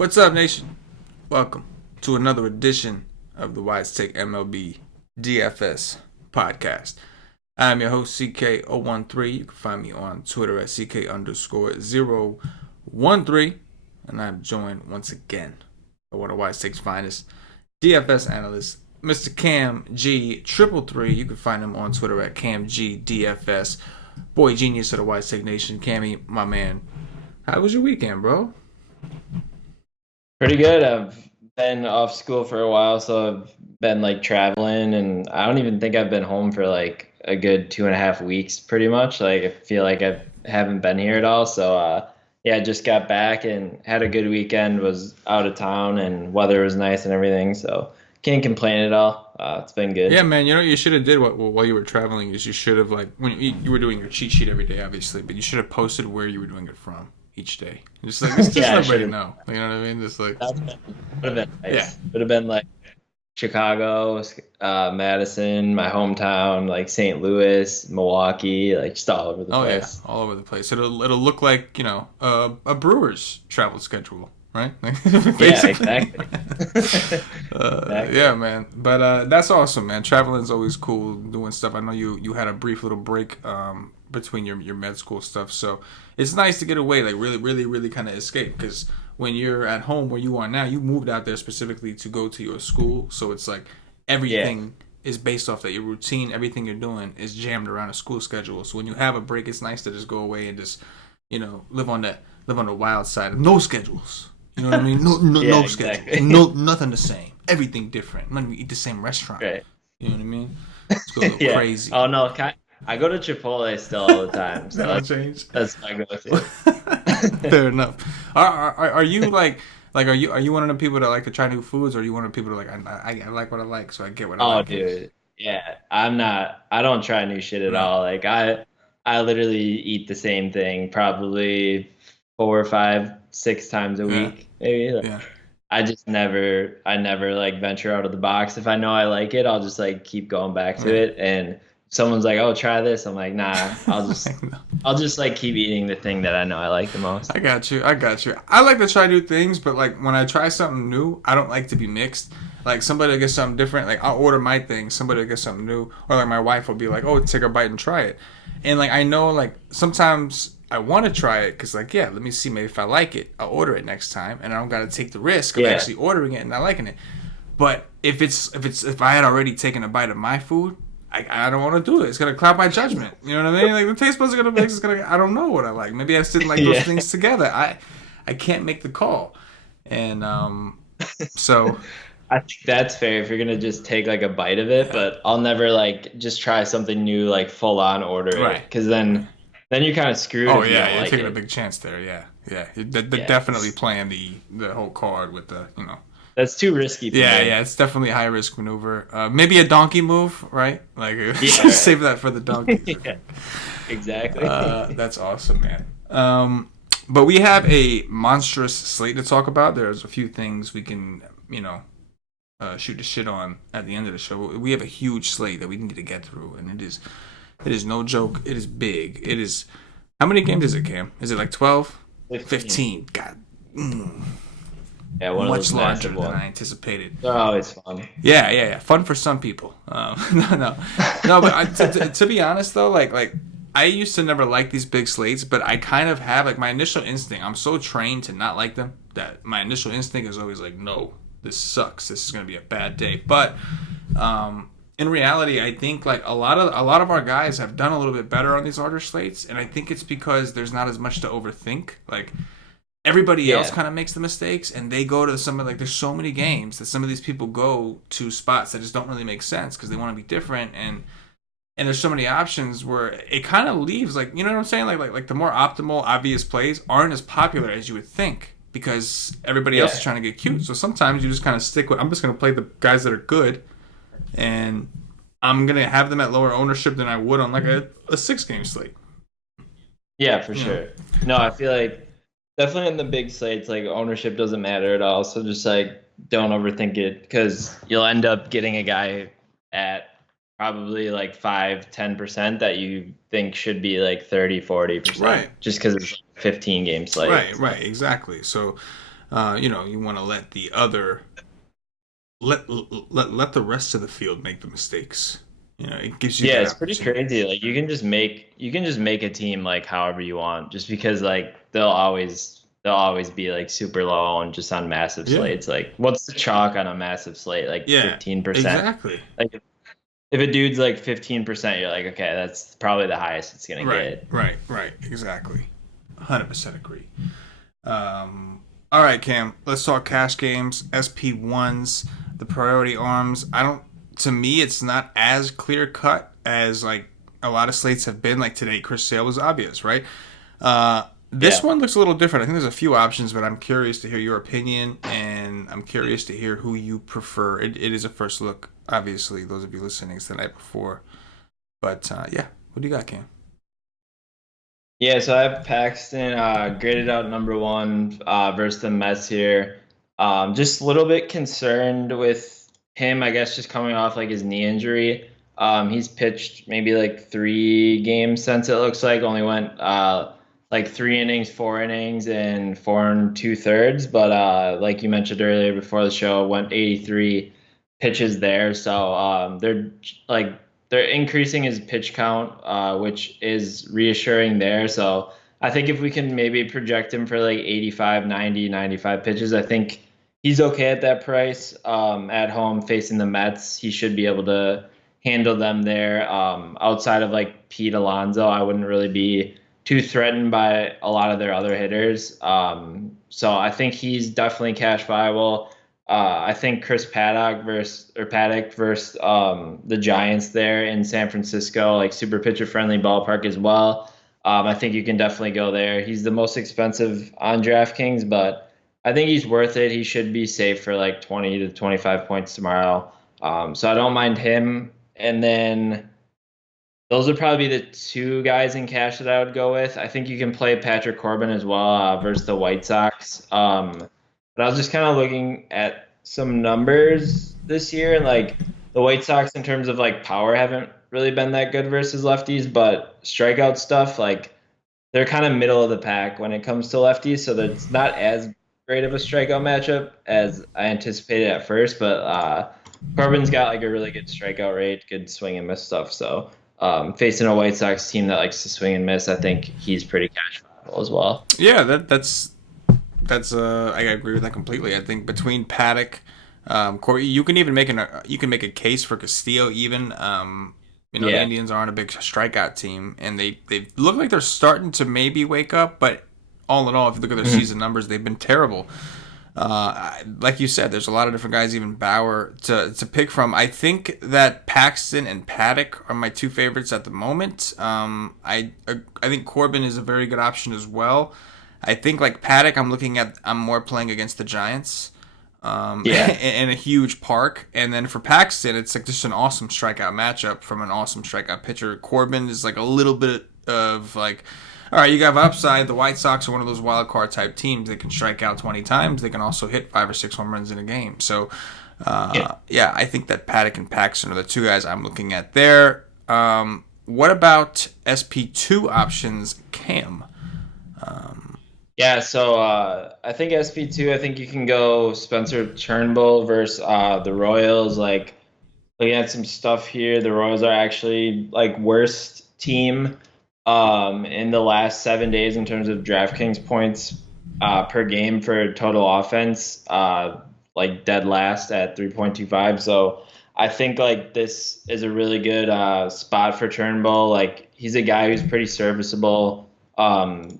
What's up, nation? Welcome to another edition of the Wise Take MLB DFS podcast. I'm your host, CK013. You can find me on Twitter at CK_013. And I'm joined once again by one of Wise Take's finest DFS analysts, Mr. CamG333. You can find him on Twitter at KamG333. Boy genius of the Wise Take Nation. Cammy, my man. How was your weekend, bro? Pretty good. I've been off school for a while, so I've been traveling, and I don't even think I've been home for a good 2.5 weeks, pretty much. I feel like I haven't been here at all. So yeah, I just got back and had a good weekend. Was out of town, and weather was nice and everything. So can't complain at all. It's been good. Yeah, man. You know what you should have did while you were traveling is you should have when you were doing your cheat sheet every day, obviously, but you should have posted where you were doing it from each day. Just Yeah, everybody know. You know what I mean? Just would have been nice. Yeah. Would have been Chicago, Madison, my hometown, St. Louis, Milwaukee, just all over the place. Yeah, all over the place. It'll look like a Brewers travel schedule, right? Yeah, exactly. Exactly. Yeah, man. But that's awesome, man. Traveling's always cool. Doing stuff. I know you had a brief little break between your med school stuff, so it's nice to get away, really kind of escape, because when you're at home where you are now, you moved out there specifically to go to your school, so it's everything is based off that. Your routine, everything you're doing is jammed around a school schedule. So when you have a break, it's nice to just go away and just live on the wild side of no schedules. You know what I mean? No exactly. schedule, nothing the same, everything different. I'm not even eat the same restaurant. Right. You know what I mean? It's a little crazy. Oh no, I go to Chipotle still all the time. So that's my go-to. Fair enough. Are you are you one of the people that like to try new foods, or are you one of the people that I like what I like, so I get what I like? Oh, dude. Yeah, I'm not. I don't try new shit at all. I literally eat the same thing probably 4, 5, 6 times a week, maybe. Yeah. I never venture out of the box. If I know I like it, I'll just keep going back to it. And someone's like, "Oh, try this." I'm like, "Nah, I'll just keep eating the thing that I know I like the most." I got you. I like to try new things, but when I try something new, I don't like to be mixed. Somebody will get something different. I'll order my thing, somebody will get something new, or my wife will be like, "Oh, take a bite and try it." And I know sometimes I want to try it because let me see, maybe if I like it, I'll order it next time, and I don't got to take the risk of actually ordering it and not liking it. But if I had already taken a bite of my food, I don't want to do it. It's gonna cloud my judgment. You know what I mean? The taste buds are gonna mix. I don't know what I like. Maybe I just didn't like those things together. I can't make the call, and so I think that's fair if you're gonna just take a bite of it. But I'll never just try something new full on order it, because then you're kind of screwed. Oh yeah, you're taking a big chance there. Yeah. They're definitely playing the whole card with the That's too risky for me. Yeah, it's definitely a high risk maneuver. Maybe a donkey move, right? Save that for the donkey. Yeah, exactly. That's awesome, man. But we have a monstrous slate to talk about. There's a few things we can, shoot the shit on at the end of the show. We have a huge slate that we need to get through, and it is no joke. It is big. It is. How many games is it, Cam? Is it 12? 15. God. Yeah, much larger than I anticipated. They're always fun. Yeah. Fun for some people. No. But to be honest though, I used to never like these big slates, but I kind of have my initial instinct. I'm so trained to not like them that my initial instinct is always no, this sucks. This is gonna be a bad day. But in reality, I think a lot of our guys have done a little bit better on these larger slates, and I think it's because there's not as much to overthink. Everybody else kind of makes the mistakes, and they go to some of there's so many games that some of these people go to spots that just don't really make sense because they want to be different, and there's so many options where it kind of leaves you know what I'm saying, the more optimal obvious plays aren't as popular as you would think because everybody else is trying to get cute. So sometimes you just kind of stick with, I'm just going to play the guys that are good, and I'm going to have them at lower ownership than I would on a 6-game slate. Yeah, for sure. No, I feel definitely in the big slates, ownership doesn't matter at all. So just don't overthink it, because you'll end up getting a guy at probably 5-10% that you think should be 30-40%, right? Just because it's 15 game slate. Right, exactly. So You want to let the other let the rest of the field make the mistakes. It gives you Yeah, that it's pretty opportunity. crazy. Like you can just make a team like however you want, just because like they'll always be like super low and just on massive Yeah, slates. Like what's the chalk on a massive slate? Like yeah, 15%. exactly. Like if a dude's like 15%, you're like, okay, that's probably the highest it's gonna Right, get. right, exactly. 100% agree. All right, Cam. Let's talk cash games, SP1s, the priority arms. I don't. To me, it's not as clear cut as like a lot of slates have been. Like today, Chris Sale was obvious, right? This Yeah. one looks a little different. I think there's a few options, but I'm curious to hear your opinion, and I'm curious to hear who you prefer. It is a first look, obviously. Those of you listening, it's the night before, but yeah. What do you got, Cam? Yeah, so I have Paxton graded out number one versus the Mets here. Just a little bit concerned with him, I guess, just coming off like his knee injury. He's pitched maybe like 3 games since it looks like, only went like 3 innings, 4 innings, and 4 and 2/3. But like you mentioned earlier before the show, went 83 pitches there. So like they're increasing his pitch count, which is reassuring there. So I think if we can maybe project him for like 85, 90, 95 pitches, I think he's okay at that price. At home facing the Mets, he should be able to handle them there. Outside of like Pete Alonso, I wouldn't really be too threatened by a lot of their other hitters. So I think he's definitely cash viable. I think Chris Paddock versus the Giants there in San Francisco, like super pitcher friendly ballpark as well. I think you can definitely go there. He's the most expensive on DraftKings, but I think he's worth it. He should be safe for like 20 to 25 points tomorrow. So I don't mind him. And then those would probably be the two guys in cash that I would go with. I think you can play Patrick Corbin as well versus the White Sox. But I was just kind of looking at some numbers this year, and like the White Sox in terms of like power haven't really been that good versus lefties, but strikeout stuff, like they're kind of middle of the pack when it comes to lefties, so that's not as great of a strikeout matchup as I anticipated at first. But Corbin's got like a really good strikeout rate, good swing and miss stuff. So facing a White Sox team that likes to swing and miss, I think he's pretty cash viable as well. Yeah, that's I agree with that completely. I think between Paddock, Corey, you can make a case for Castillo even. The Yeah. Indians aren't a big strikeout team, and they look like they're starting to maybe wake up. But all in all, if you look at their Mhm. season numbers, they've been terrible. Like you said, there's a lot of different guys, even Bauer, to pick from. I think that Paxton and Paddock are my two favorites at the moment. I think Corbin is a very good option as well. I think like Paddock, I'm more playing against the Giants, Yeah. in a huge park, and then for Paxton, it's like just an awesome strikeout matchup from an awesome strikeout pitcher. Corbin is like a little bit of like, all right, you have upside. The White Sox are one of those wild card type teams. They can strike out 20 times. They can also hit 5 or 6 home runs in a game. So, Yeah. yeah, I think that Paddock and Paxton are the two guys I'm looking at there. What about SP2 options, Cam? Yeah, so I think SP2, I think you can go Spencer Turnbull versus the Royals. Like looking at some stuff here, the Royals are actually like worst team in the last 7 days in terms of DraftKings points per game for total offense, like dead last at 3.25. So I think like this is a really good spot for Turnbull. Like he's a guy who's pretty serviceable.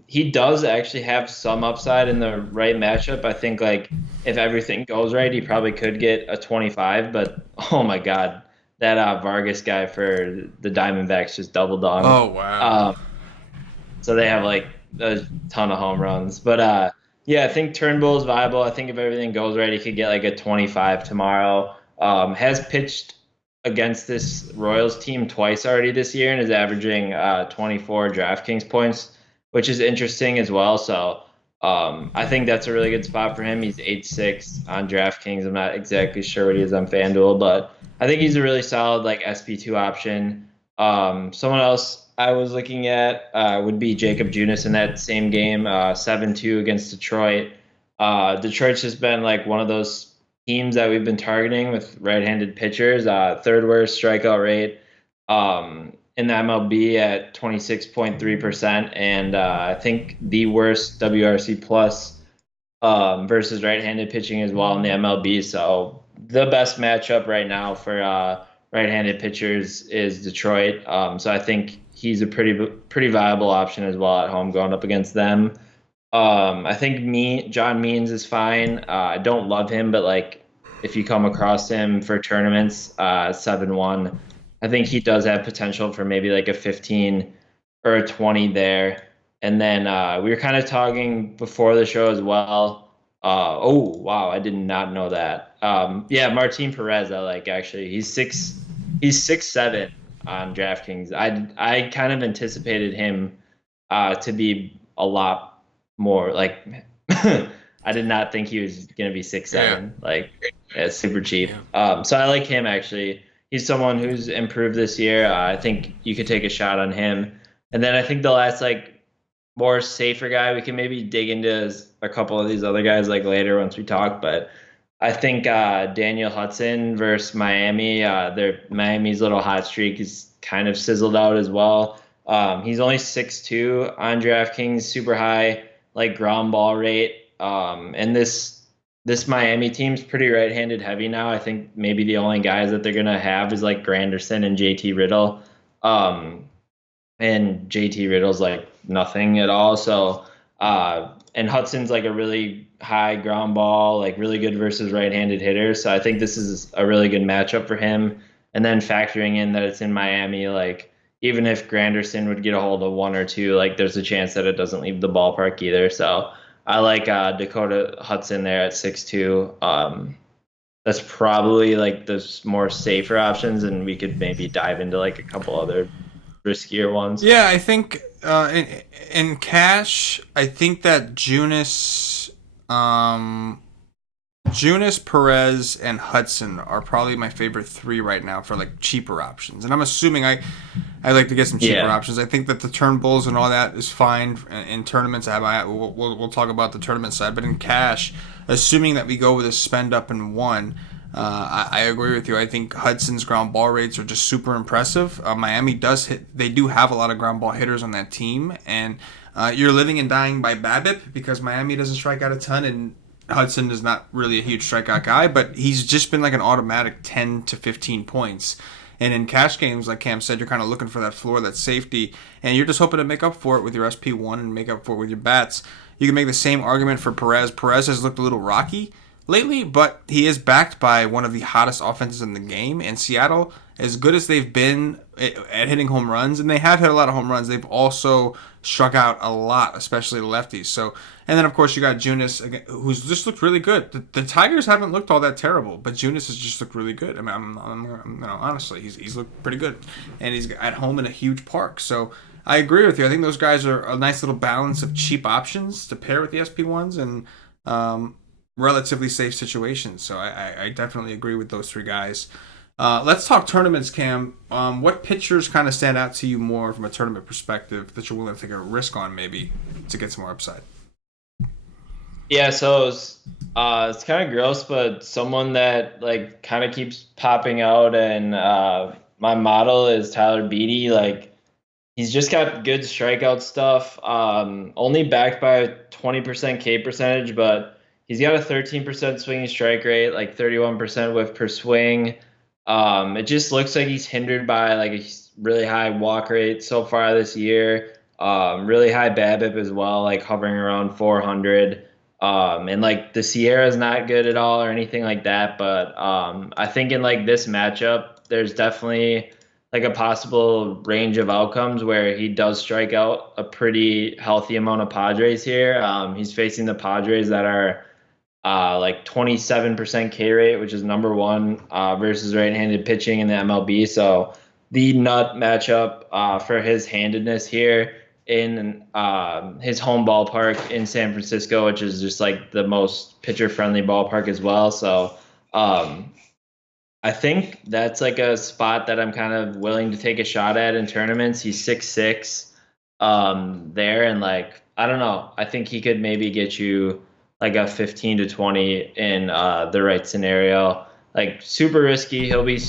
He does actually have some upside in the right matchup. I think like if everything goes right, he probably could get a 25. But oh my God, that Vargas guy for the Diamondbacks just double donged. Oh wow. Um, so they have like a ton of home runs. But yeah, I think Turnbull is viable. I think if everything goes right, he could get like a 25 tomorrow. Has pitched against this Royals team twice already this year and is averaging 24 DraftKings points, which is interesting as well. So I think that's a really good spot for him. He's 8-6 on DraftKings. I'm not exactly sure what he is on FanDuel, but I think he's a really solid like SP2 option. Someone else I was looking at would be Jacob Junis in that same game, 7-2 against Detroit. Detroit's just been like one of those teams that we've been targeting with right-handed pitchers. Third worst strikeout rate in the MLB at 26.3%, and I think the worst WRC plus versus right-handed pitching as well in the MLB. So the best matchup right now for right-handed pitchers is Detroit. So I think he's a pretty viable option as well at home going up against them. I think John Means is fine. I don't love him, but like if you come across him for tournaments, 7-1, I think he does have potential for maybe like a 15 or a 20 there. And then we were kind of talking before the show as well. Oh wow, I did not know that. Yeah, Martin Perez, I like actually. He's 6'7" on DraftKings. I kind of anticipated him to be a lot more like I did not think he was gonna be 6'7". Like it's super cheap. Yeah. So I like him actually. He's someone who's improved this year. I think you could take a shot on him. And then I think the last like more safer guy, we can maybe dig into a couple of these other guys like later once we talk. But I think Daniel Hudson versus Miami. Their Miami's little hot streak is kind of sizzled out as well. He's only 6'2" on DraftKings, super high like ground ball rate. And this Miami team's pretty right-handed heavy now. I think maybe the only guys that they're gonna have is like Granderson and JT Riddle. And JT Riddle's like nothing at all. So and Hudson's like a really high ground ball, like really good versus right-handed hitters. So I think this is a really good matchup for him. And then factoring in that it's in Miami, like even if Granderson would get a hold of one or two, like there's a chance that it doesn't leave the ballpark either. So I like Dakota Hudson there at 6'2". That's probably like the more safer options, and we could maybe dive into like a couple other riskier ones. Yeah, I think in cash, I think that Junis, Perez, and Hudson are probably my favorite three right now for like cheaper options. And I'm assuming I like to get some cheaper options. I think that the Turnbulls and all that is fine in tournaments. We'll talk about the tournament side, but in cash, assuming that we go with a spend up and one. I agree with you. I think Hudson's ground ball rates are just super impressive. Miami does hit; they do have a lot of ground ball hitters on that team, and you're living and dying by BABIP because Miami doesn't strike out a ton, and Hudson is not really a huge strikeout guy, but he's just been like an automatic 10 to 15 points. And in cash games, like Cam said, you're kind of looking for that floor, that safety, and you're just hoping to make up for it with your SP1 and make up for it with your bats. You can make the same argument for Perez. Perez has looked a little rocky lately, but he is backed by one of the hottest offenses in the game. And Seattle, as good as they've been at hitting home runs, and they have hit a lot of home runs, they've also struck out a lot, especially the lefties. So, and then of course you got Junis, who's just looked really good. The Tigers haven't looked all that terrible, but Junis has just looked really good. I mean, honestly, he's looked pretty good, and he's at home in a huge park. So I agree with you. I think those guys are a nice little balance of cheap options to pair with the SP1s and relatively safe situations. So I definitely agree with those three guys. Let's talk tournaments, Cam. What pitchers kind of stand out to you more from a tournament perspective that you're willing to take a risk on, maybe, to get some more upside? Yeah, so it's kind of gross, but someone that like kind of keeps popping out, and my model is Tyler Beatty. Like he's just got good strikeout stuff. Only backed by a 20% K percentage, but he's got a 13% swinging strike rate, like 31% whiff per swing. It just looks like he's hindered by like a really high walk rate so far this year. Really high BABIP as well, like hovering around 400. And like the Sierra is not good at all or anything like that. But I think in like this matchup, there's definitely like a possible range of outcomes where he does strike out a pretty healthy amount of Padres here. He's facing the Padres that are like 27% K rate, which is number one versus right-handed pitching in the MLB. So the nut matchup for his handedness here in his home ballpark in San Francisco, which is just like the most pitcher-friendly ballpark as well. So I think that's like a spot that I'm kind of willing to take a shot at in tournaments. He's 6'6" there, and like I don't know. I think he could maybe get you like a 15 to 20 in the right scenario. Like super risky. He'll be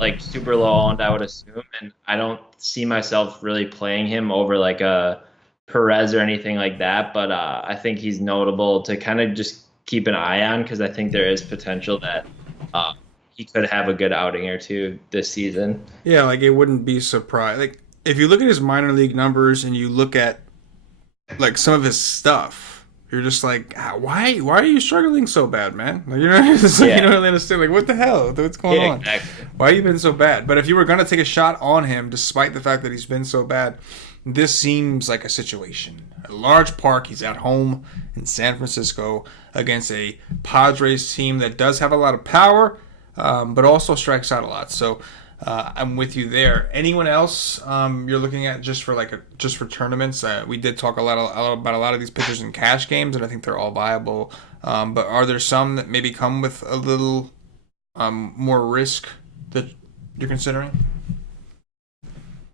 like super low owned, I would assume, and I don't see myself really playing him over like a Perez or anything like that. But I think he's notable to kind of just keep an eye on because I think there is potential that uh, he could have a good outing or two this season. Yeah, like it wouldn't be surprised. Like if you look at his minor league numbers and you look at like some of his stuff, you're just like, why are you struggling so bad, man? Like, it's like, you don't really understand. Like, what the hell? What's going on? Exactly. Why you been so bad? But if you were gonna take a shot on him, despite the fact that he's been so bad, this seems like a situation. A large park. He's at home in San Francisco against a Padres team that does have a lot of power, but also strikes out a lot. So I'm with you there. Anyone else you're looking at just for just for tournaments? We did talk about a lot of these pitchers in cash games, and I think they're all viable. But are there some that maybe come with a little more risk that you're considering?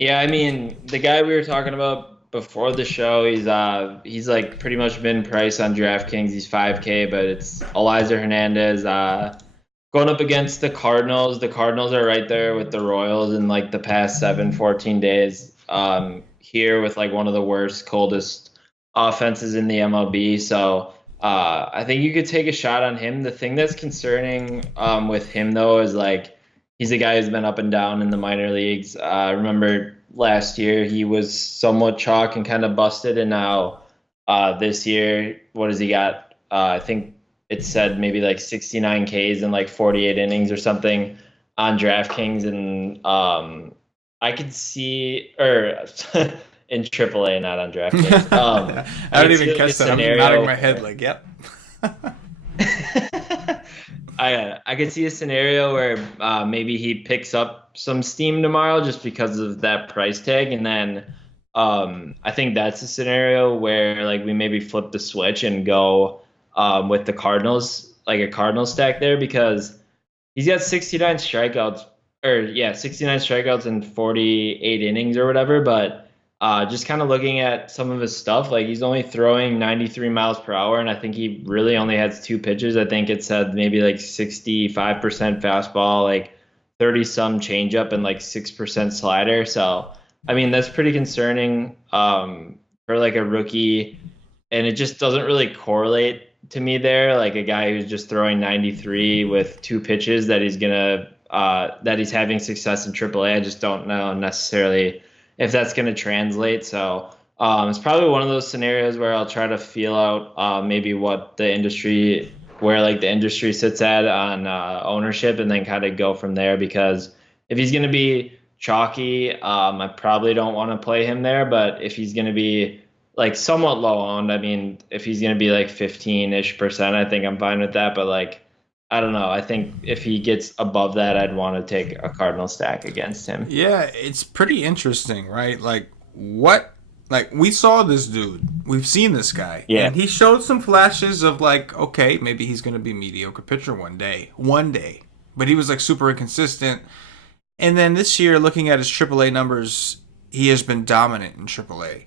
Yeah, I mean, the guy we were talking about before the show, he's like pretty much been priced on DraftKings. He's 5K, but it's Eliza Hernandez going up against the Cardinals. The Cardinals are right there with the Royals in like the past 14 days. Here with like one of the worst, coldest offenses in the MLB. So I think you could take a shot on him. The thing that's concerning with him though is like he's a guy who's been up and down in the minor leagues. I remember last year he was somewhat chalk and kind of busted, and now this year, what has he got? I think it said maybe like 69 Ks in like 48 innings or something on DraftKings, and I could see or in AAA, not on DraftKings. I don't even catch that. I'm nodding my head like, yep. I could see a scenario where maybe he picks up some steam tomorrow just because of that price tag, and then I think that's a scenario where like we maybe flip the switch and go with the Cardinals, like a Cardinal stack there, because he's got 69 strikeouts, 69 strikeouts in 48 innings or whatever, but just kind of looking at some of his stuff, like he's only throwing 93 miles per hour, and I think he really only has two pitches. I think it said maybe like 65% fastball, like 30 some changeup, and like 6% slider. So I mean that's pretty concerning for like a rookie, and it just doesn't really correlate to me there. Like a guy who's just throwing 93 with two pitches that he's having success in AAA. I just don't know necessarily if that's going to translate. So it's probably one of those scenarios where I'll try to feel out maybe what the industry, where like the industry sits at on ownership, and then kind of go from there. Because if he's going to be chalky, I probably don't want to play him there. But if he's going to be like somewhat low owned, I mean, if he's going to be like 15-ish%, I think I'm fine with that. But like, I don't know. I think if he gets above that, I'd want to take a Cardinal stack against him. Yeah, it's pretty interesting, right? Like, we saw this dude. We've seen this guy. Yeah. And he showed some flashes of like, okay, maybe he's going to be a mediocre pitcher one day. But he was like super inconsistent. And then this year, looking at his AAA numbers, he has been dominant in AAA.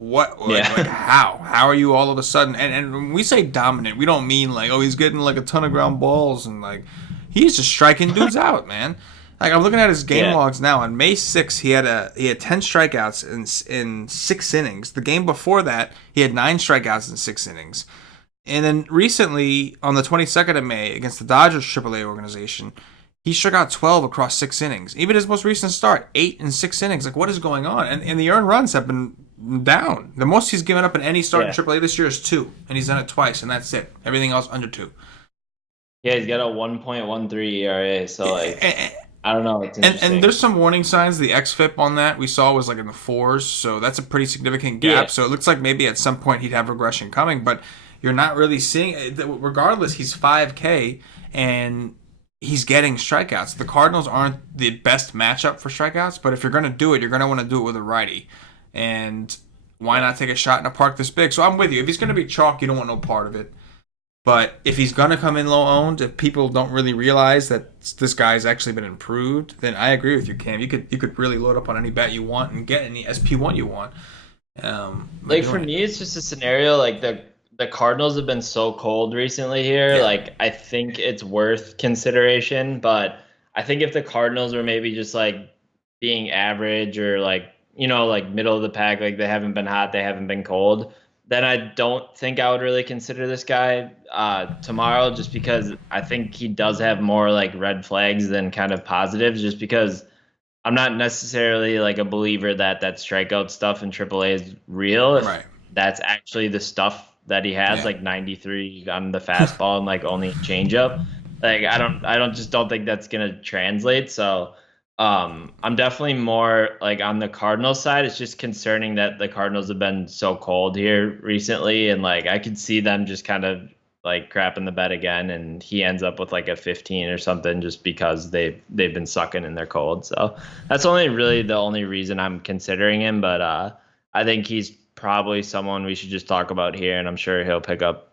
Like how are you all of a sudden, and when we say dominant, we don't mean like, oh, he's getting like a ton of ground balls and like he's just striking dudes out, man. Like I'm looking at his game logs now. On May 6th, he had 10 strikeouts in 6 innings. The game before that, he had 9 strikeouts in 6 innings. And then recently, on the 22nd of May, against the Dodgers AAA organization, he struck out 12 across 6 innings. Even his most recent start, 8 in 6 innings. Like, what is going on? And the earned runs have been down. The most he's given up in any start in AAA this year is 2, and he's done it twice, and that's it. Everything else under 2. Yeah, he's got a 1.13 ERA, so like I don't know. It's interesting. And there's some warning signs. The xFIP on that we saw was like in the 4s, so that's a pretty significant gap. Yeah. So it looks like maybe at some point he'd have regression coming, but you're not really seeing it. Regardless, he's 5K, and he's getting strikeouts. The Cardinals aren't the best matchup for strikeouts, but if you're going to do it, you're going to want to do it with a righty. And why not take a shot in a park this big? So I'm with you. If he's going to be chalk, you don't want no part of it. But if he's going to come in low owned, if people don't really realize that this guy's actually been improved, then I agree with you, Cam. You could really load up on any bet you want and get any SP1 you want. Like for me, it's just a scenario like the Cardinals have been so cold recently here. Yeah. Like, I think it's worth consideration, but I think if the Cardinals were maybe just like being average or like, like middle of the pack, like they haven't been hot, they haven't been cold, then I don't think I would really consider this guy tomorrow, just because I think he does have more like red flags than kind of positives, just because I'm not necessarily like a believer that that strikeout stuff in AAA is real. If Right. that's actually the stuff that he has, Yeah. like 93 on the fastball and like only changeup, like I don't think that's gonna translate. So, I'm definitely more like on the Cardinals side. It's just concerning that the Cardinals have been so cold here recently, and like I could see them just kind of like crapping the bed again, and he ends up with like a 15 or something just because they've been sucking in their cold. So that's only really the only reason I'm considering him. But I think he's probably someone we should just talk about here, and I'm sure he'll pick up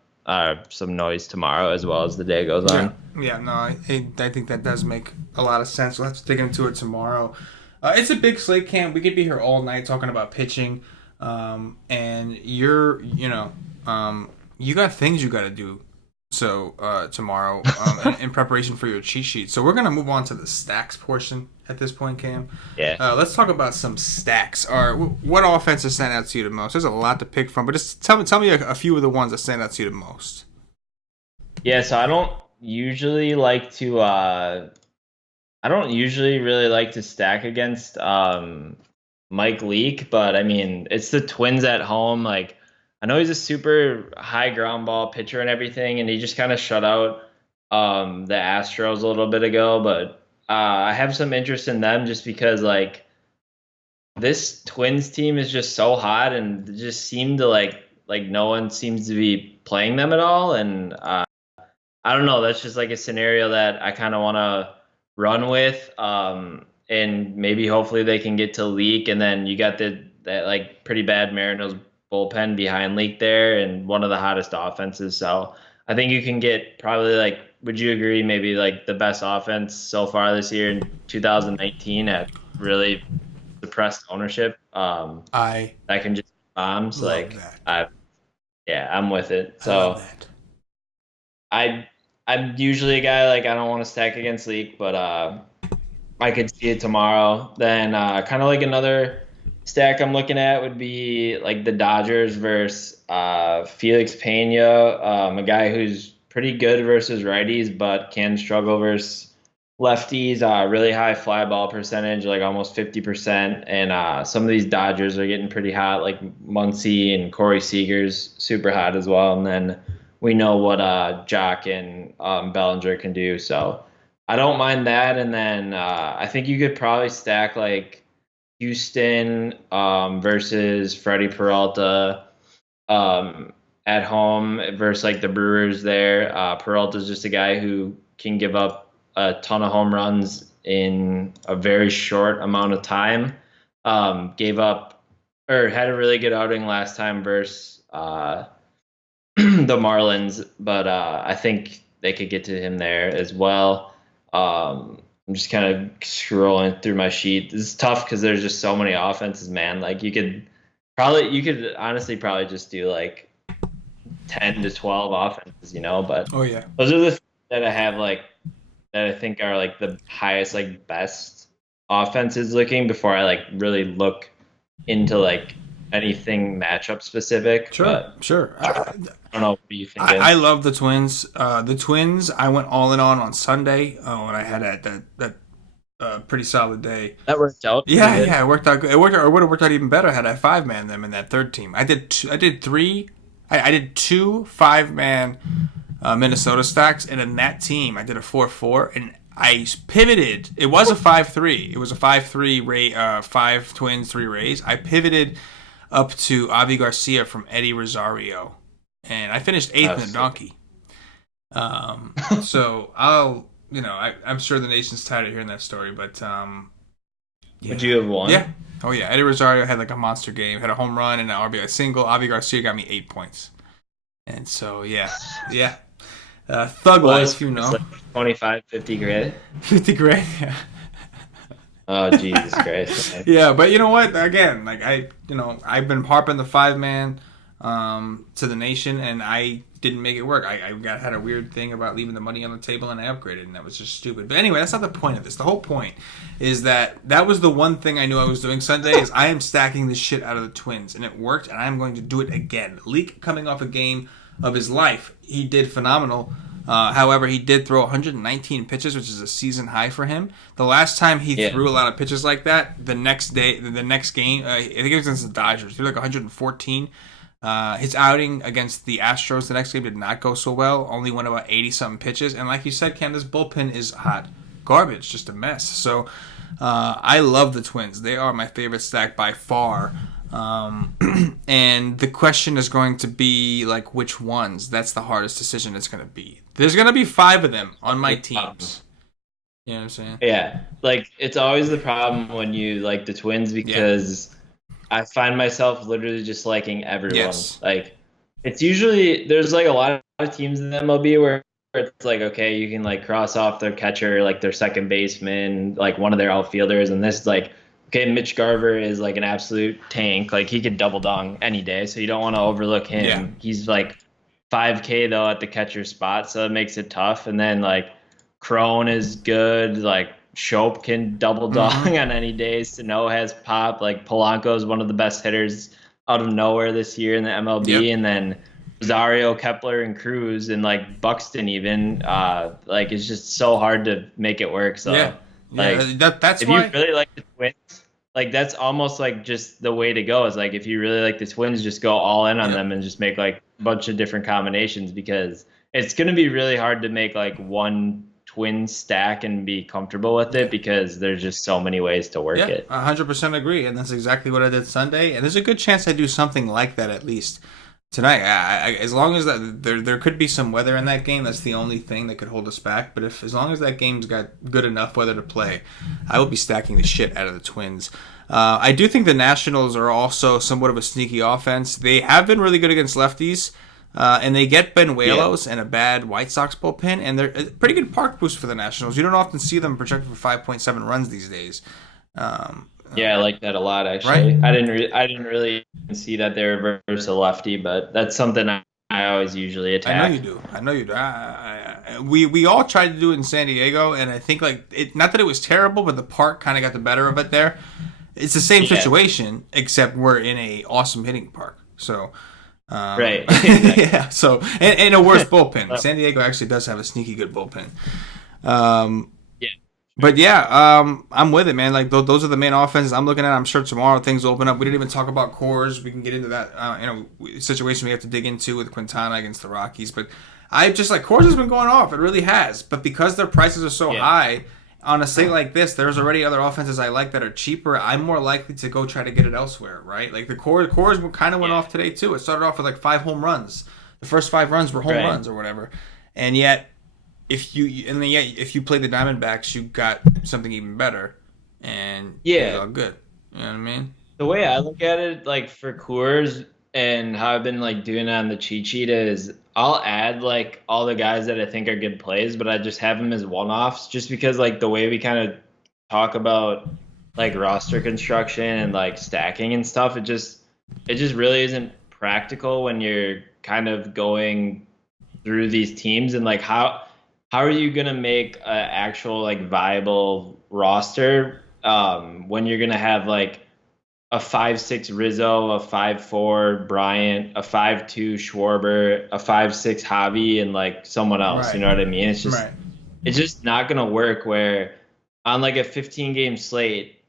some noise tomorrow as well as the day goes Yeah. on. Yeah. No, I think that does make a lot of sense. We'll have to dig into it tomorrow. It's a big slate camp. We could be here all night talking about pitching. And you got things you got to do. So tomorrow, in preparation for your cheat sheet. So we're gonna move on to the stacks portion at this point, Cam. Yeah. Let's talk about some stacks. All right, what offenses stand out to you the most? There's a lot to pick from, but just tell me a few of the ones that stand out to you the most. Yeah, so I don't usually really like to stack against Mike Leake, but I mean, it's the Twins at home. Like, I know he's a super high ground ball pitcher and everything, and he just kind of shut out the Astros a little bit ago. But I have some interest in them just because like this Twins team is just so hot, and they just seem to like no one seems to be playing them at all, and I don't know. That's just like a scenario that I kind of want to run with. And maybe hopefully they can get to Leak, and then you got that like pretty bad Mariners bullpen behind Leak there, and one of the hottest offenses. So I think you can get probably like, would you agree? Maybe like the best offense so far this year in 2019 at really depressed ownership. I That can just bombs. love Like that. I'm with it. I love So. that. I I'm usually a guy like I don't want to stack against Leak, but I could see it tomorrow. Then kind of like another stack I'm looking at would be like the Dodgers versus Felix Pena, a guy who's pretty good versus righties, but can struggle versus lefties. Really high fly ball percentage, like almost 50%. And some of these Dodgers are getting pretty hot, like Muncy and Corey Seager's super hot as well. And then we know what Jock and Bellinger can do. So I don't mind that. And then I think you could probably stack like Houston versus Freddie Peralta at home versus like the Brewers there. Peralta's just a guy who can give up a ton of home runs in a very short amount of time. Gave up or had a really good outing last time versus the Marlins, but I think they could get to him there as well. I'm just kind of scrolling through my sheet. This is tough because there's just so many offenses, man. Like you could honestly probably just do like 10 to 12 offenses, but Oh yeah. those are the things that I have like that I think are like the highest, like best offenses looking before I like really look into like anything matchup specific. Sure. But Sure. I don't know what you think. I love the Twins. The Twins, I went all in on Sunday when I had that pretty solid day. That worked out. Pretty Yeah, good. yeah, it worked out good. It worked out, or would have worked out even better had I five man them in that third team. I did two 5-man Minnesota stacks, and in that team I did a 4-4, and I pivoted. It was a 5-3. It was a 5-3 5 Twins, 3 Rays. I pivoted up to Avi Garcia from Eddie Rosario, and I finished 8th in the donkey. So I'm sure the nation's tired of hearing that story, but yeah. Would you have won? Yeah. Oh yeah. Eddie Rosario had like a monster game, had a home run and an RBI single. Avi Garcia got me 8 points, and so yeah. Thug life, It's like 25, 50 grand. 50 grand. Yeah. Oh, Jesus Christ. Man. Yeah, but you know what? Again, like I've been harping the 5-man. to the nation, and I didn't make it work. Had a weird thing about leaving the money on the table, and I upgraded, and that was just stupid. But anyway, that's not the point of this. The whole point is that was the one thing I knew I was doing Sunday is I am stacking the shit out of the Twins, and it worked, and I'm going to do it again. Leak coming off a game of his life, he did phenomenal. However, he did throw 119 pitches, which is a season high for him. The last time he threw a lot of pitches like that, the next game, I think it was against the Dodgers, he threw like 114. His outing against the Astros the next game did not go so well. Only went about 80-something pitches. And like you said, Cam, this bullpen is hot garbage, just a mess. So I love the Twins. They are my favorite stack by far. And the question is going to be, like, which ones? That's the hardest decision it's going to be. There's going to be 5 of them on my teams. You know what I'm saying? Yeah. Like, it's always the problem when you like the Twins because I find myself literally just liking everyone. Yes. Like, it's usually, there's like a lot of teams in the MLB where it's like, okay, you can like cross off their catcher, like their second baseman, like one of their outfielders, and this is like, okay, Mitch Garver is like an absolute tank. Like, he could double dong any day, so you don't want to overlook him. Yeah. He's like 5K though at the catcher spot, so it makes it tough. And then like Crone is good. Like Shope can double dong on any day. Sano has pop. Like Polanco is one of the best hitters out of nowhere this year in the MLB. And then Rosario, Kepler, and Cruz, and like Buxton even. Like, it's just so hard to make it work. So. Yeah. Like, that's if why you really like the Twins, like that's almost like just the way to go. Is like if you really like the Twins, just go all in on them and just make like a bunch of different combinations, because it's going to be really hard to make like one Twin stack and be comfortable with it because there's just so many ways to work it. 100% agree, and that's exactly what I did Sunday. And there's a good chance I do something like that at least tonight. As long as that there could be some weather in that game, that's the only thing that could hold us back. But as long as that game's got good enough weather to play, I will be stacking the shit out of the Twins. I do think the Nationals are also somewhat of a sneaky offense. They have been really good against lefties, and they get Benuelos and a bad White Sox bullpen, and they're a pretty good park boost for the Nationals. You don't often see them projected for 5.7 runs these days. Yeah, I like that a lot, actually. Right? I didn't really see that they were versus a lefty, but that's something I always usually attack. I know you do. We all tried to do it in San Diego, and I think like not that it was terrible, but the park kind of got the better of it there. It's the same situation, except we're in a awesome hitting park. So right. Yeah. So and a worse bullpen. San Diego actually does have a sneaky good bullpen. But I'm with it, man. Like those are the main offenses I'm looking at. I'm sure tomorrow things will open up. We didn't even talk about cores. We can get into that situation we have to dig into with Quintana against the Rockies. But I just like cores has been going off. It really has. But because their prices are so high on a slate like this, there's already other offenses I like that are cheaper. I'm more likely to go try to get it elsewhere, right? Like the cores kind of went off today too. It started off with like 5 home runs. The first 5 runs were home runs or whatever, and yet. If you play the Diamondbacks, you got something even better, and it's all good. You know what I mean? The way I look at it, like for Coors and how I've been like doing it on the cheat sheet is I'll add like all the guys that I think are good plays, but I just have them as one-offs, just because like the way we kind of talk about like roster construction and like stacking and stuff, it just really isn't practical when you're kind of going through these teams and like how are you going to make an actual like viable roster when you're going to have like a 5'6" Rizzo, a 5'4" Bryant, a 5'2" Schwarber, a 5'6" Javi, and like someone else, you know what I mean? It's just not going to work where on like a 15-game slate,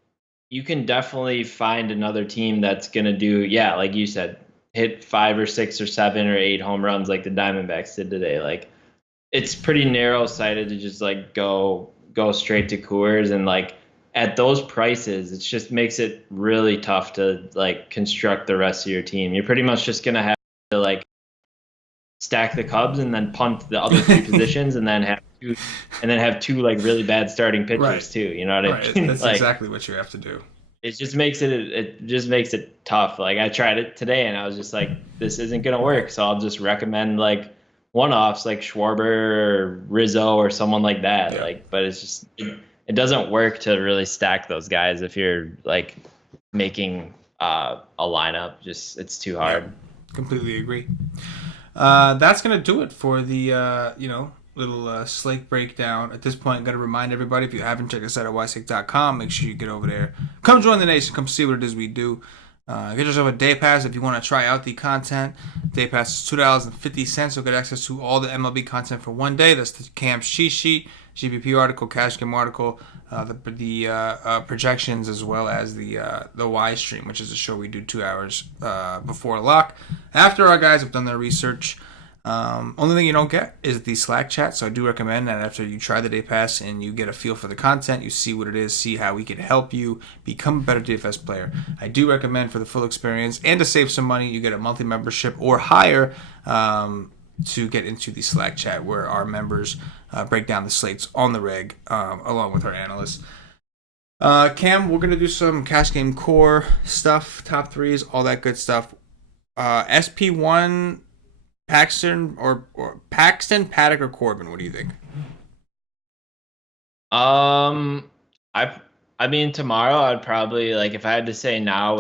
you can definitely find another team that's going to do, like you said, hit 5 or 6 or 7 or 8 home runs like the Diamondbacks did today. Like, it's pretty narrow-sighted to just like go straight to Coors, and like at those prices, it just makes it really tough to like construct the rest of your team. You're pretty much just gonna have to like stack the Cubs and then punt the other 3 positions, and then have two like really bad starting pitchers too. You know what I mean? That's like, exactly what you have to do. It just makes it tough. Like I tried it today, and I was just like, this isn't gonna work. So I'll just recommend like one-offs like Schwarber or Rizzo or someone like that. Yeah. Like, but it's just it doesn't work to really stack those guys if you're like making a lineup. Just it's too hard. completely agree. That's gonna do it for the little slate breakdown. At this point, I'm gonna remind everybody, if you haven't checked us out at ysake.com, make sure you get over there. Come join the nation. Come see what it is we do. Get yourself a day pass if you want to try out the content. Day pass is $2.50. You'll get access to all the MLB content for one day. That's the Cam's cheat sheet, GPP article, cash game article, the projections, as well as the Y stream, which is a show we do 2 hours before lock. After our guys have done their research. Only thing you don't get is the Slack chat, so I do recommend that after you try the day pass and you get a feel for the content, you see what it is, see how we can help you become a better DFS player. I do recommend, for the full experience and to save some money, you get a monthly membership or higher to get into the Slack chat, where our members break down the slates on the reg along with our analysts. Cam, we're going to do some cash game core stuff, top threes, all that good stuff. SP1... Paxton, Paddock, or Corbin? What do you think? I mean, tomorrow I'd probably, like, if I had to say now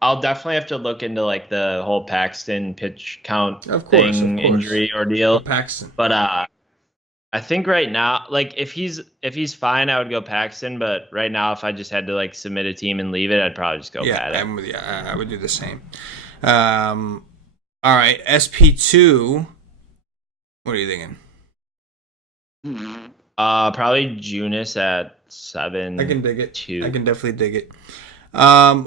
I'll definitely have to look into like the whole Paxton pitch count thing, injury ordeal. Paxton. But I think right now, like, if he's fine, I would go Paxton. But right now, if I just had to like submit a team and leave it, I'd probably just go Paddock. I'm with you. I would do the same. All right, SP2. What are you thinking? Probably Junis at 7. I can dig it. 2. I can definitely dig it.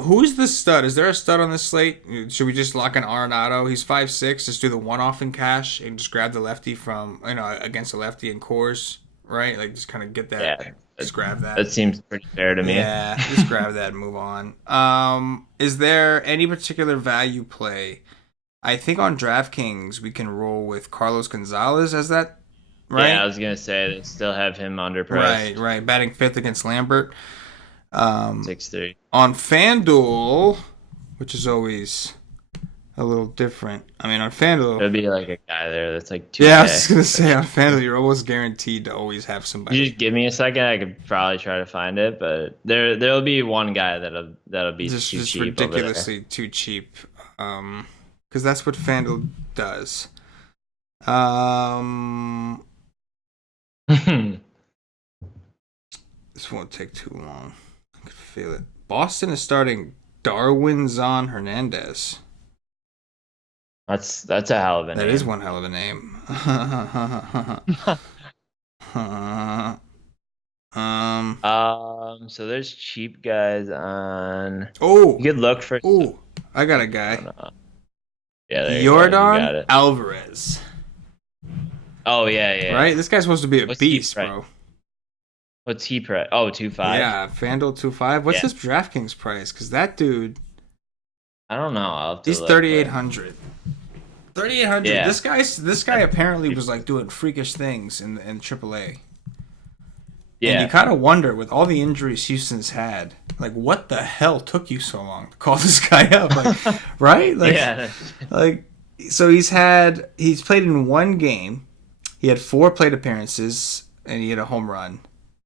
Who's the stud? Is there a stud on this slate? Should we just lock in Arenado? He's 5'6". Just do the one-off in cash and just grab the lefty from against the lefty in cores, right? Like, just kind of get that. Yeah, just grab that. That seems pretty fair to me. Yeah, just grab that and move on. Is there any particular value play? I think on DraftKings we can roll with Carlos Gonzalez as that, right? Yeah, I was gonna say they still have him underpriced. Right. Batting 5th against Lambert. 6-3. On FanDuel, which is always a little different. I mean, on FanDuel, there'll be like a guy there that's like 2K. Yeah, I was gonna say, on FanDuel you're almost guaranteed to always have somebody. You just give me a second, I could probably try to find it, but there'll be one guy that'll be just cheap. Ridiculously too cheap. Because that's what FanDuel does. This won't take too long. I can feel it. Boston is starting Darwin Zon Hernandez. That's a hell of a name. That is one hell of a name. So there's cheap guys on. Oh, you could look for. Oh, I got a guy. Yeah, Yordan Alvarez. Oh yeah. Right, this guy's supposed to be a beast, bro. What's he price? Oh, 2.5. Yeah, FanDuel 2.5. What's his DraftKings price? Because that dude, I don't know. He's 3,800. 3,800. Yeah. This guy apparently was like doing freakish things in AAA. Yeah. And you kind of wonder, with all the injuries Houston's had, like, what the hell took you so long to call this guy up? Like, right? Like, yeah. Like, so he's played in one game. He had 4 plate appearances, and he hit a home run.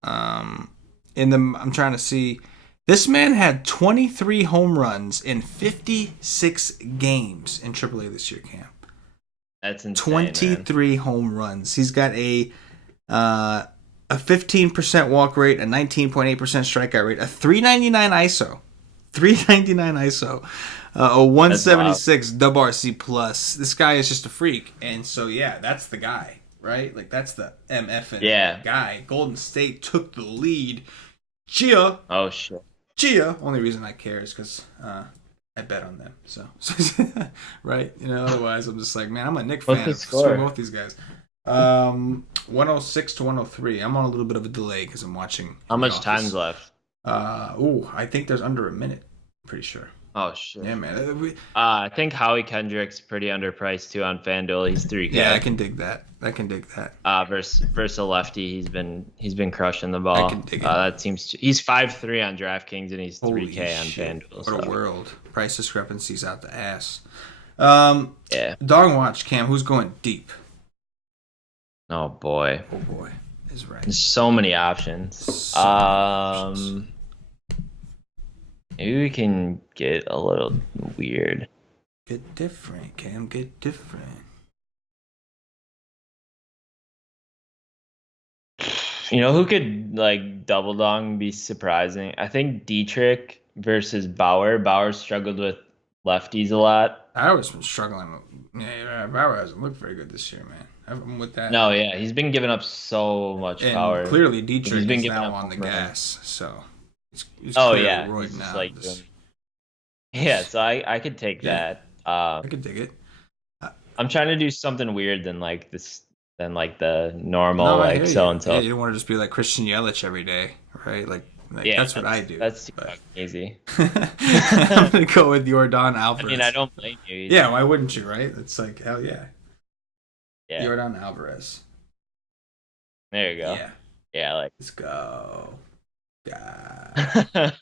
I'm trying to see. This man had 23 home runs in 56 games in AAA this year, Cam. That's insane. 23 home runs. He's got a 15% walk rate, a 19.8% strikeout rate, a 399 ISO, a 176 WRC plus. This guy is just a freak, and so yeah, that's the guy, right? Like, that's the MF guy. Golden State took the lead. Gia. Oh shit. Gia. Only reason I care is because I bet on them. So right, Otherwise, I'm just like, man, I'm a Knicks fan. What's the score? Both these guys. 106 to 103. I'm on a little bit of a delay because I'm watching. How much time's left? I think there's under a minute. Pretty sure. Oh shit. Yeah, man. I think Howie Kendrick's pretty underpriced too on FanDuel. He's 3K. Yeah, I can dig that. Versus a lefty, he's been crushing the ball. I can dig it. That seems he's 5'3" on DraftKings and he's 3K Holy on shit. FanDuel. What a world. Price discrepancies out the ass. Yeah. Dog watch, Cam. Who's going deep? Oh boy. Oh boy. Is right. There's so many options. Maybe we can get a little weird. Get different, Cam. Get different. You know who could like double dong be surprising? I think Dietrich versus Bauer. Bauer struggled with lefties a lot. Bauer's been struggling. Yeah, Bauer hasn't looked very good this year, man. I'm with that. No, yeah, he's been giving up so much And power. clearly, Like, Dietrich he's been is giving now up on the home runs. gas, so he's Oh clearly yeah, roid he's just now. like yeah. So I could take Yeah. that. I could dig it. I'm trying to do something weird than like this than like the normal No, I hear like so you. and Yeah, so. you don't want to just be like Christian Yelich every day, right? Like Yeah, that's what I do. That's too But fucking easy. I'm gonna go with Jordan I Alvarez. mean, I don't blame you either. Yeah, why wouldn't you, right? It's like hell yeah. Yeah. Jordan Alvarez. There you go. Yeah. Yeah, like Let's go. God.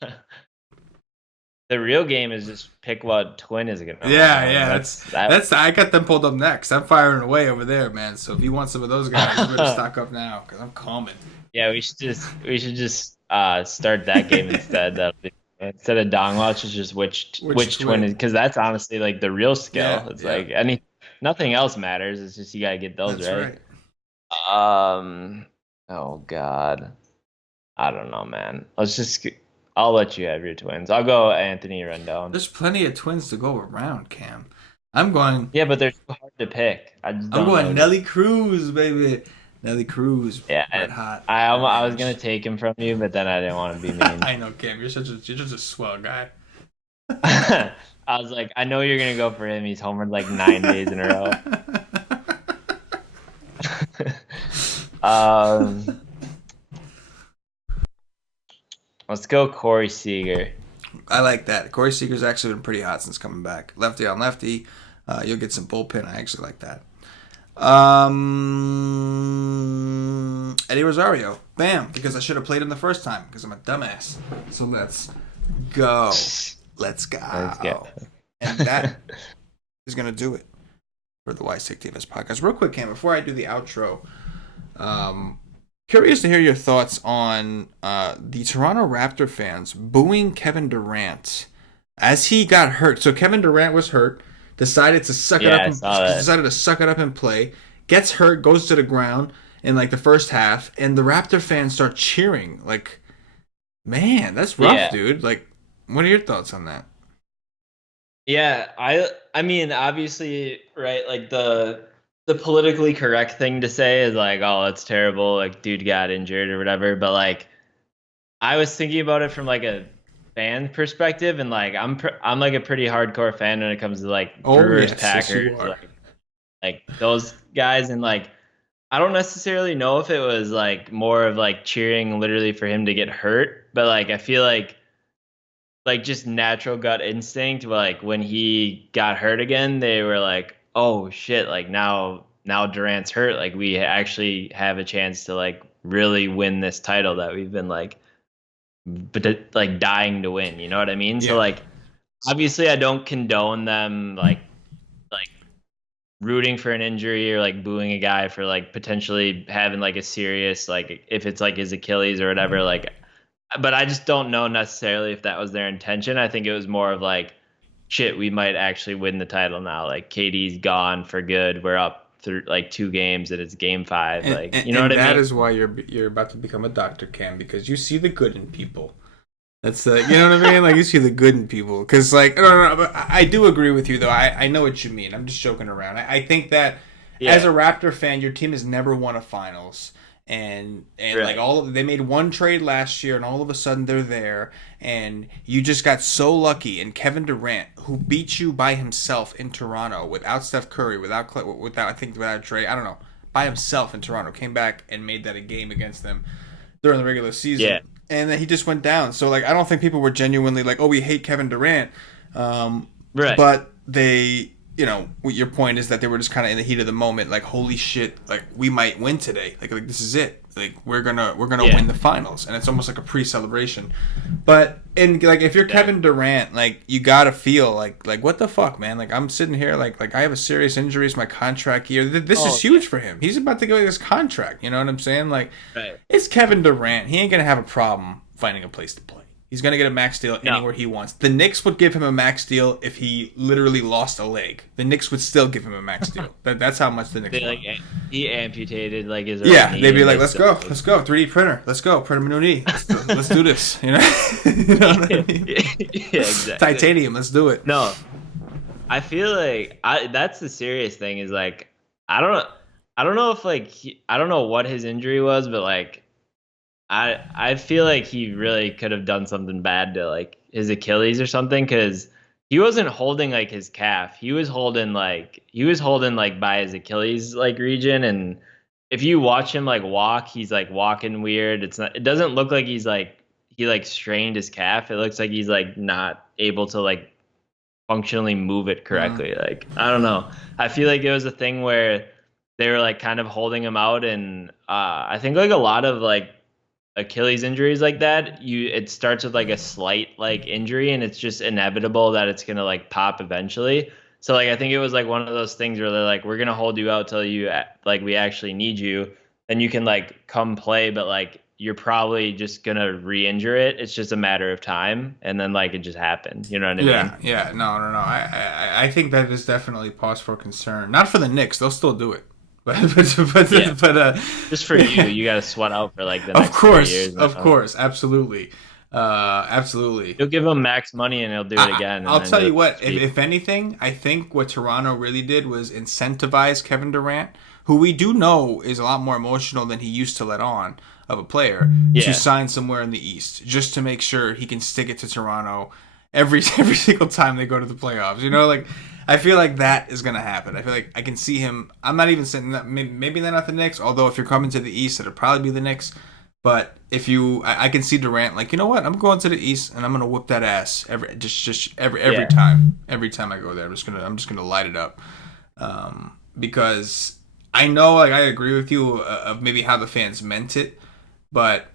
the real game is just pick what twin is gonna. Yeah. That's I got them pulled up next. I'm firing away over there, man. So if you want some of those guys, you better stock up now because I'm coming. Yeah, we should just start that game instead. That'll be, instead of Dong Watch, it's just which twin is, because that's honestly like the real skill. Yeah, It's yeah. like nothing else matters. It's just you gotta get those That's right. Oh God, I don't know, man. I'll let you have your twins. I'll go Anthony Rendon. There's plenty of twins to go around, Cam. I'm going. Yeah, but they're too hard to pick. I'm going Nelly Cruz, baby. Nelly Cruz. Yeah, red hot. I was gonna take him from you, but then I didn't want to be mean. I know, Cam. You're just a swell guy. I was like, I know you're gonna go for him. He's homered like 9 days in a row. Let's go Corey Seager. I like that. Corey Seager's actually been pretty hot since coming back. Lefty on lefty. You'll get some bullpen. I actually like that. Eddie Rosario. Bam. Because I should have played him the first time because I'm a dumbass. So let's go. Let's go. And that is going to do it for the Wise Take DFS podcast. Real quick, Cam, before I do the outro, curious to hear your thoughts on the Toronto Raptor fans booing Kevin Durant as he got hurt. So Kevin Durant was hurt, decided to suck it up and play, gets hurt, goes to the ground in like the first half, and the Raptor fans start cheering. Like, man, that's rough, dude. Like, what are your thoughts on that? Yeah, I mean, obviously, right, like the politically correct thing to say is like, oh, that's terrible, like dude got injured or whatever, but like I was thinking about it from like a fan perspective, and like I'm like a pretty hardcore fan when it comes to like Brewers, Packers, like those guys, and like I don't necessarily know if it was like more of like cheering literally for him to get hurt, but like I feel like just natural gut instinct, like when he got hurt again, they were like, oh shit, like now Durant's hurt, like we actually have a chance to like really win this title that we've been like dying to win, you know what I mean? Yeah. So like obviously I don't condone them like rooting for an injury or like booing a guy for like potentially having like a serious, like if it's like his Achilles or whatever, like, but I just don't know necessarily if that was their intention. I think it was more of like, shit, we might actually win the title now. Like KD's gone for good. We're up through like 2 games and it's game 5. You know what I mean? That is why you're about to become a doctor, Cam, because you see the good in people. That's the, you know what I mean? Like you see the good in people. Because like, no, but I do agree with you though. I know what you mean. I'm just joking around. I think that as a Raptor fan, your team has never won a finals. And right. Like they made one trade last year, and all of a sudden they're there, and you just got so lucky. And Kevin Durant, who beat you by himself in Toronto without Steph Curry, without Trey, I don't know, by himself in Toronto, came back and made that a game against them during the regular season. Yeah. And then he just went down. So like I don't think people were genuinely like, oh, we hate Kevin Durant, right? But they. You know, your point is that they were just kind of in the heat of the moment, like, holy shit, like we might win today, like this is it, like we're gonna win the finals, and it's almost like a pre-celebration. But like if you're Kevin Durant, like you gotta feel like what the fuck, man? Like I'm sitting here, like I have a serious injury, it's my contract year. This is huge for him. He's about to go his contract. You know what I'm saying? Like, right. It's Kevin Durant. He ain't gonna have a problem finding a place to play. He's going to get a max deal No. anywhere he wants. The Knicks would give him a max deal if he literally lost a leg. The Knicks would still give him a max deal. That's how much the Knicks want. He amputated like his yeah, knee they'd be like, let's go. 3D printer, let's go, print him a new knee. Let's do this. You know what I mean? Yeah, exactly. Titanium, let's do it. No, I feel like that's the serious thing is like I don't know if like I don't know what his injury was, but like I feel like he really could have done something bad to like his Achilles or something because he wasn't holding like his calf. He was holding like by his Achilles like region, and if you watch him like walk, he's like walking weird. It doesn't look like he like strained his calf. It looks like he's like not able to like functionally move it correctly. Like I don't know. I feel like it was a thing where they were like kind of holding him out, and I think like a lot of like Achilles injuries like that, it starts with like a slight like injury, and it's just inevitable that it's gonna like pop eventually. So like I think it was like one of those things where they're like, we're gonna hold you out till you like we actually need you, then you can like come play, but like you're probably just gonna re-injure it. It's just a matter of time, and then like it just happened. You know what I mean? Yeah. No. I think that is definitely cause for concern. Not for the Knicks; they'll still do it. But just for you got to sweat out for like the next 3 years. Of course, absolutely. You'll give him max money and he'll do it again. I'll tell you what, if anything, I think what Toronto really did was incentivize Kevin Durant, who we do know is a lot more emotional than he used to let on of a player, to sign somewhere in the East, just to make sure he can stick it to Toronto every single time they go to the playoffs. You know, like I feel like that is going to happen. I feel like I can see him. I'm not even saying that maybe they're not the Knicks, although if you're coming to the East, it'll probably be the Knicks. But if I can see Durant like, you know what, I'm going to the East and I'm going to whoop that ass every time. Every time I go there, I'm just gonna light it up, because I know, like, I agree with you of maybe how the fans meant it, but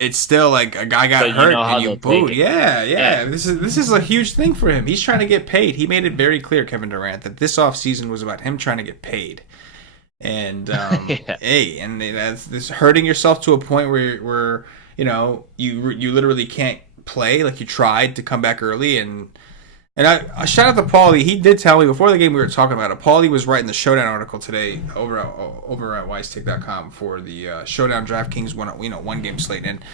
it's still like a guy got hurt and you booed. Yeah. This is a huge thing for him. He's trying to get paid. He made it very clear, Kevin Durant, that this offseason was about him trying to get paid. And hey, and that's this hurting yourself to a point where you know you literally can't play. Like, you tried to come back early, and I shout out to Paulie. He did tell me before the game we were talking about it. Paulie was writing the Showdown article today over at wisetick.com for the Showdown DraftKings one game slate, and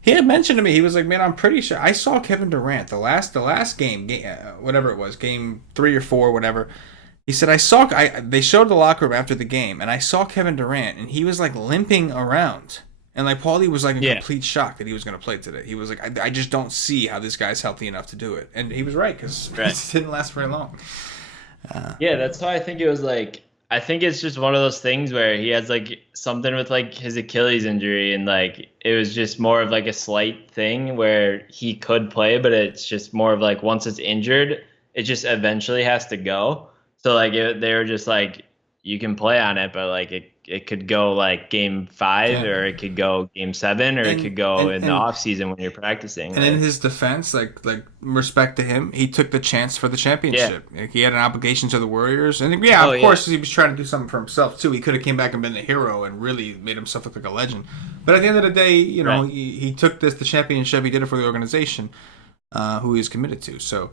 he had mentioned to me, he was like, man, I'm pretty sure I saw Kevin Durant the last game, whatever it was, game 3 or 4, whatever. He said, they showed the locker room after the game, and I saw Kevin Durant, and he was like limping around. And like Paulie was like in complete shock that he was going to play today. He was like, I just don't see how this guy's healthy enough to do it. And he was right, because it didn't last very long. That's why I think it was like, I think it's just one of those things where he has like something with like his Achilles injury, and like it was just more of like a slight thing where he could play, but it's just more of like once it's injured, it just eventually has to go. So like they were just like, you can play on it, but like it could go like game 5 or it could go game 7 or it could go in the off season when you're practicing. And in his defense, like respect to him, he took the chance for the championship. Like, he had an obligation to the Warriors, and of course he was trying to do something for himself too. He could have came back and been the hero and really made himself look like a legend. But at the end of the day, you know, he took the championship. He did it for the organization, who he is committed to. So.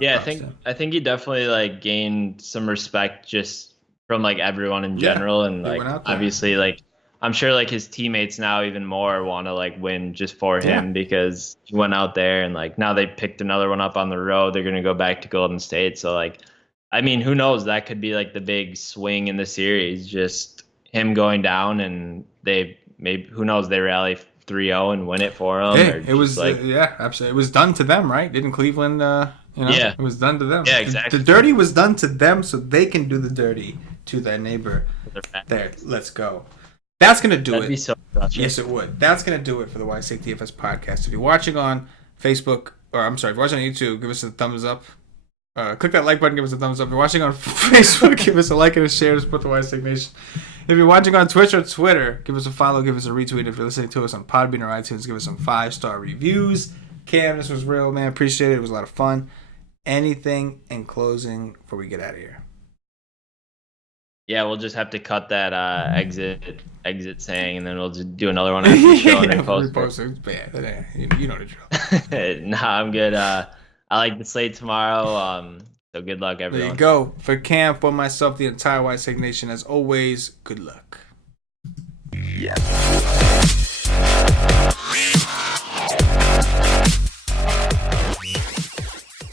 I think he definitely like gained some respect just from like everyone in general, and like obviously like I'm sure like his teammates now even more want to like win just for him because he went out there, and like now they picked another one up on the road. They're gonna go back to Golden State, so like I mean, who knows? That could be like the big swing in the series, just him going down, and who knows, they rally 3-0 and win it for him. Hey, it was absolutely. It was done to them, right? Didn't Cleveland? It was done to them. Yeah, exactly. The dirty was done to them, so they can do the dirty to their neighbor. There, let's go. That's gonna do it. That'd be so frustrating. Yes, it would. That's gonna do it for the Why Say DFS podcast. If you're watching on Facebook, if you're watching on YouTube, give us a thumbs up. Click that like button, give us a thumbs up. If you're watching on Facebook, give us a like and a share to support the Why Say Nation. If you're watching on Twitch or Twitter, give us a follow, give us a retweet. If you're listening to us on Podbean or iTunes, give us some 5-star reviews. Cam, this was real, man. Appreciate it. It was a lot of fun. Anything in closing before we get out of here? Yeah, we'll just have to cut that exit saying, and then we'll just do another one after the show and repost Repost it. Yeah, you know the drill. it. Nah, I'm good. I like the slate tomorrow. So good luck, There you everyone. go. For Cam, for myself, the entire White Snake Nation, as always, good luck. Yeah.